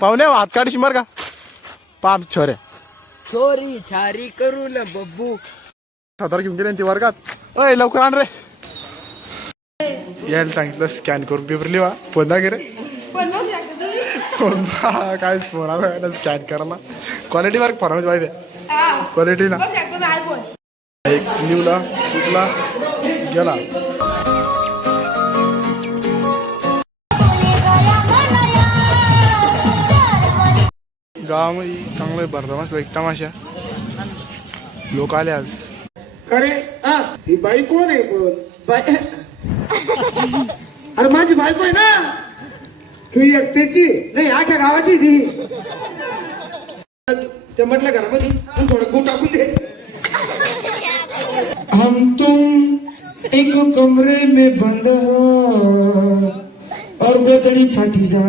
पाहुणे हात काढशी मार का पाप छोरे चोरी छारी करू ना बब्बू. सातार घेऊन गेले ते वर्गात. अय लवकर आण रे. यायला सांगितलं स्कॅन करून पेपर लिहा. फोन ना रे फोन काय फोन आला स्कॅन करायला. क्वालिटी वर्क फोनामध्ये पाहिजे क्वालिटी ना. एक लिवला सुटला गेला. गावामध्ये चांगलं भरतमास एक तमाशा. लोक आले आज. अरे हा ही बाई कोण आहे बाई? अरे माझी बायको आहे ना. तू एकट्याची नाही आख्या गावाची ती. ते म्हटलं घरामध्ये थोडं गूळ टाकून दे. हम तुम एक कमरे में बंद हो और बेतड़ी फाटी जा.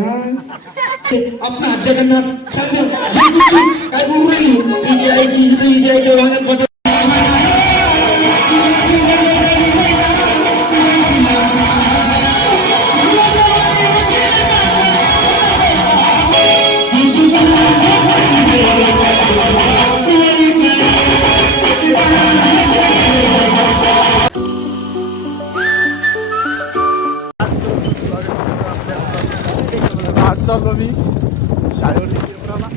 अपना हात जगन्नाथ चाल काय बोल रही विजयाची वाहनात आज चाललो मी शाळेवरती पेपराला.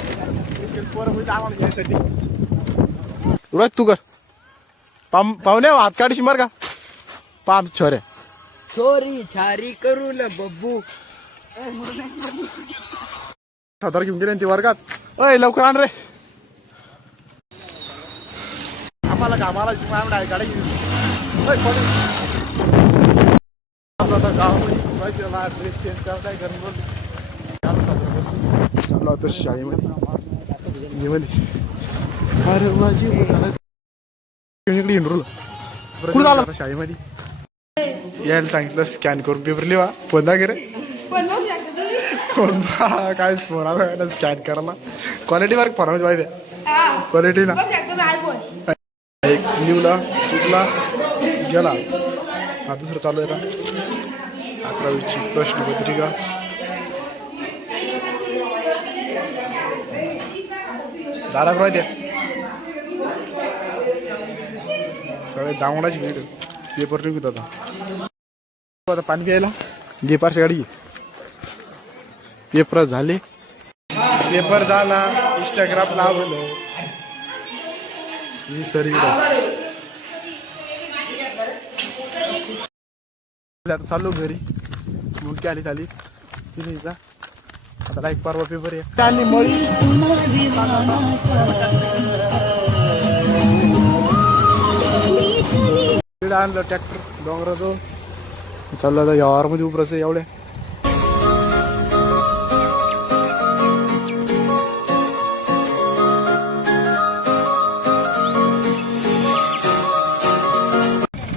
पोरं म्हणजे आम्हाला घ्यायसाठी रोज तू कर. पाहुणे हात काढशी मार का पाप छोरे चोरी छारी करू ना बब्बू. सातार घेऊन गेले ते वर्गात. अय लवकर आण रे. आम्हाला कामाला डाय काढायची. गावामध्ये चेंज करताय घरून बोल. चालू आता शाळेमध्ये अरे माझी इकडे हिंडून कुठं झालं शाळेमध्ये. यायला सांगितलं स्कॅन करून पेपर लिहा. फोन ना रे फोन काय फोन आला स्कॅन करायला. क्वालिटी वर्क फोनामध्ये पाहिजे क्वालिटी ना. एक लिवला सुटला गेला. हा दुसरा चालू आहे ना. 11वीची प्रश्नपत्रिका. दारा द्या सगळे दावणाची भेट. पेपर निघत आता पाणी प्यायला घे पारशी गाडी. पेपर झाले. पेपर झाला. इंस्टाग्राम लावलं मी सर. आता चाललो घरी. मुलगी आली झाली तिने आता लाईक परवा पेपर आहे. त्यांनी मळी आणलं ट्रॅक्टर डोंगराचं. चाललं आता यावर मध्ये उपराच एवढ्या.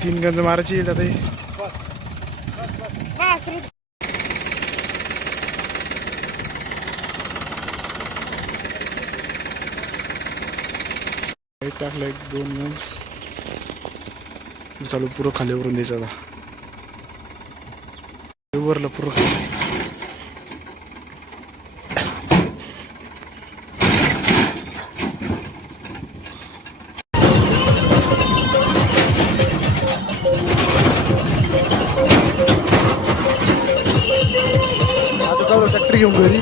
तीन गंज मारायची येईल आता. टाकलं 1-2 गंज चालू. पुरं खालीवरून द्यायचं आता. वरलं पुरं खाली. आता चालू ट्रॅक्टर घेऊन घरी.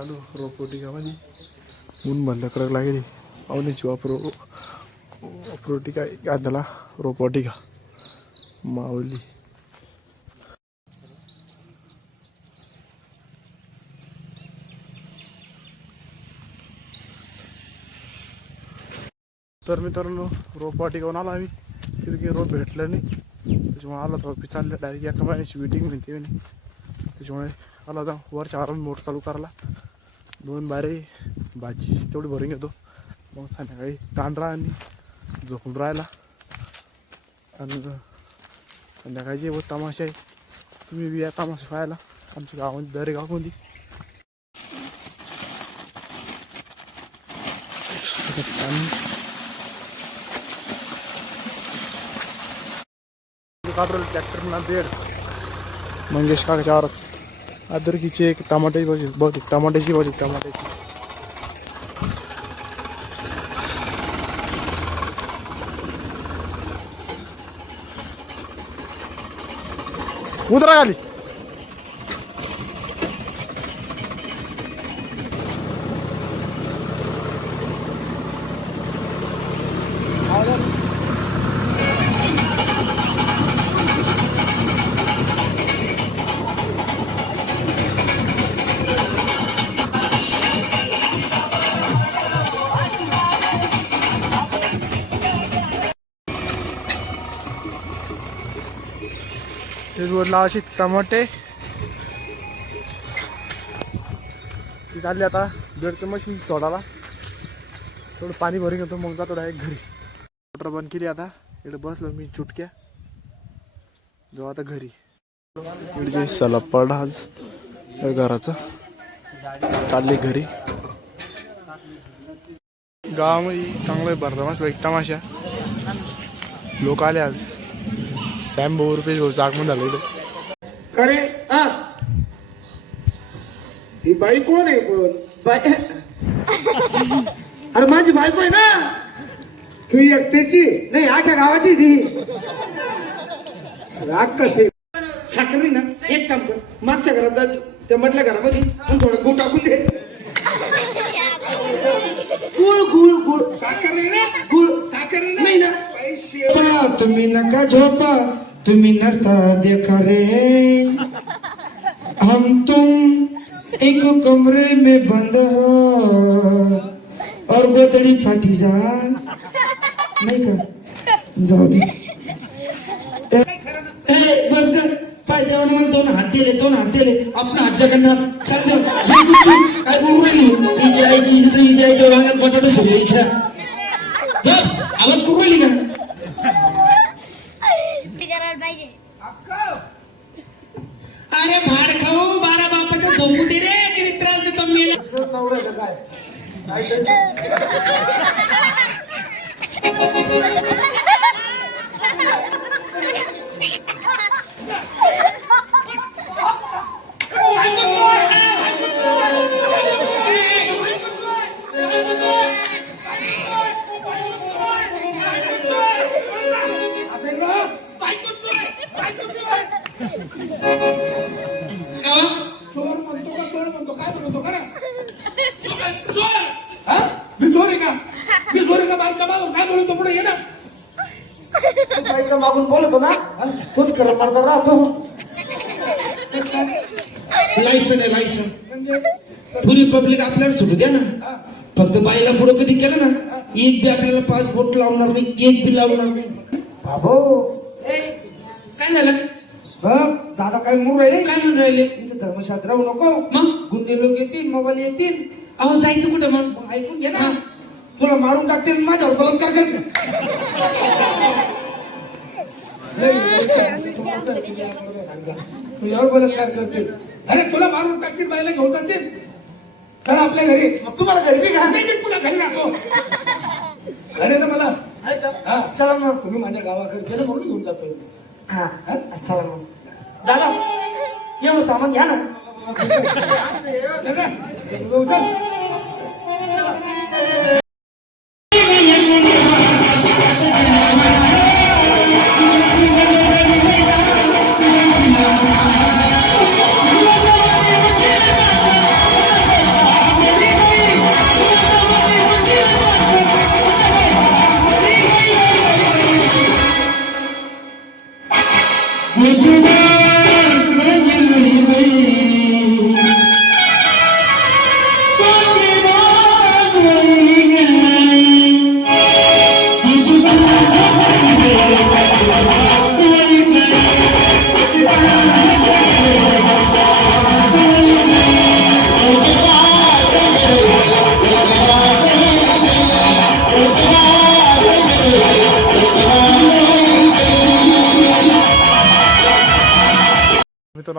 आलो रोपोटिकामध्ये. ऊन बंद करायला लागेल. पाहुण्याची रोपोटिका गांधला रोपोटिका माऊली. तर मित्रांनो रोपवाटिकावरून आलो आम्ही. तिथे काही रोप भेटलं नाही त्याच्यामुळे आलो होतो. चाललं डायरेक्ट एका महिन्याची मीटिंग म्हणते म्हणे. त्याच्यामुळे आला होता वरच्या आराम मोटर चालू करायला. 2 बारे भाजी तेवढी भरून घेतो. मग संध्याकाळी तांदळा आणि झोपून राहायला. आणि संध्याकाळची व तमाशा आहे. तुम्ही बी या तमाशा पाहायला आमच्या गावामध्ये दरेगाव कोणती ट्रॅक्टर बेड मंगेश काकाच्या वावरात अदरकीची एक टमाट्याची भाजी बहुतेक टमाट्याची उतरा खाली लावायचे टमाटे ती चालली आता बेडचं मशीन सोडायला थोडं पाणी भरून घेतो मग जातो डायरेक्ट घरी मोटर बंद केली आता इकडे बसलो मी चुटक्या जाऊ आता घरी इकडे सलाब पडला आज घराचं चालले घरी गावामध्ये चांगलं भरतं मस्त एक तमाशा लोक आले आज सॅम भाऊ रुपये जागमन झालं इथं अरे हा ही बाई कोण आहे पण अरे माझी बायको आहे ना तू एकट्याची नाही आख्या गावाची ती राग कसे साखरी ना एक काम कर मागच्या घरात जा त्या मधल्या घरामध्ये पण थोडं गुळ टाकून दे गुळ गुळ गुळ साखर नाही ना गुळ साखर नाही ना तुम्ही नका झोपा तुम्ही नसता देखा रे हम तुम एक कमरे में बंद हो और गोदड़ी फाटी जा नहीं का जाऊ दे बस ग पाय देवाने मला दोन हात दिले आपला हात जगन्नाथ चाल देव काय बोलू राहिली इजायची वांग्यात बटाटे सगळे इच्छा आवाज करू राहिली का अरे भाड खाऊ बारा बापाचा झोपू दे रे किती त्रास देतो मी म्हणतो काय म्हणतो का मी चोर आहे का बाईच्या मागून काय बोलतो पुढे ये ना बाईच्या मागून बोलतो ना तोच कर मारता राहतो लायसन आहे लायसन पुरी पब्लिक आपल्याला सुटू द्या ना फक्त बाईला पुढे कधी केलं ना एक बी आपल्याला पासपोर्ट लावणार नाही एक बी लावणार नाही बाबो काय झालं दादा काय म्हणून राहिले काय म्हणून राहिले धर्मशास्त्र राहू नको मग गुंडे लोक येतील मोबाईल येतील अहो जायचं कुठं मग ऐकून घे ना तुला मारून टाकतील माझ्यावर बलात्कार करतील तुझ्यावर बलात्कार करतील अरे तुला मारून टाकतील बायला घेऊन जातील चला आपल्या घरी तुम्हाला घरी बी घा नाही तुला घरी राहतो अरे ना मला हा चला मग तुम्ही माझ्या गावाकडे गेलं म्हणून घेऊन जातो हा चला मग दादा एवढं सामान घ्या ना Bye.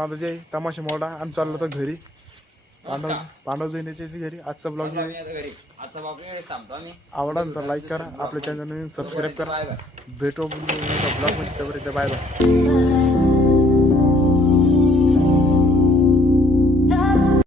नांदाचे तमाशा मोडा आणि चाललो तर घरी पांडव जोईनेच्या घरी. आजचा ब्लॉग जे आवडा तर लाईक करा, आपल्या चॅनल सबस्क्राईब करा. भेटू ब्लॉग मध्ये, बाय बाय.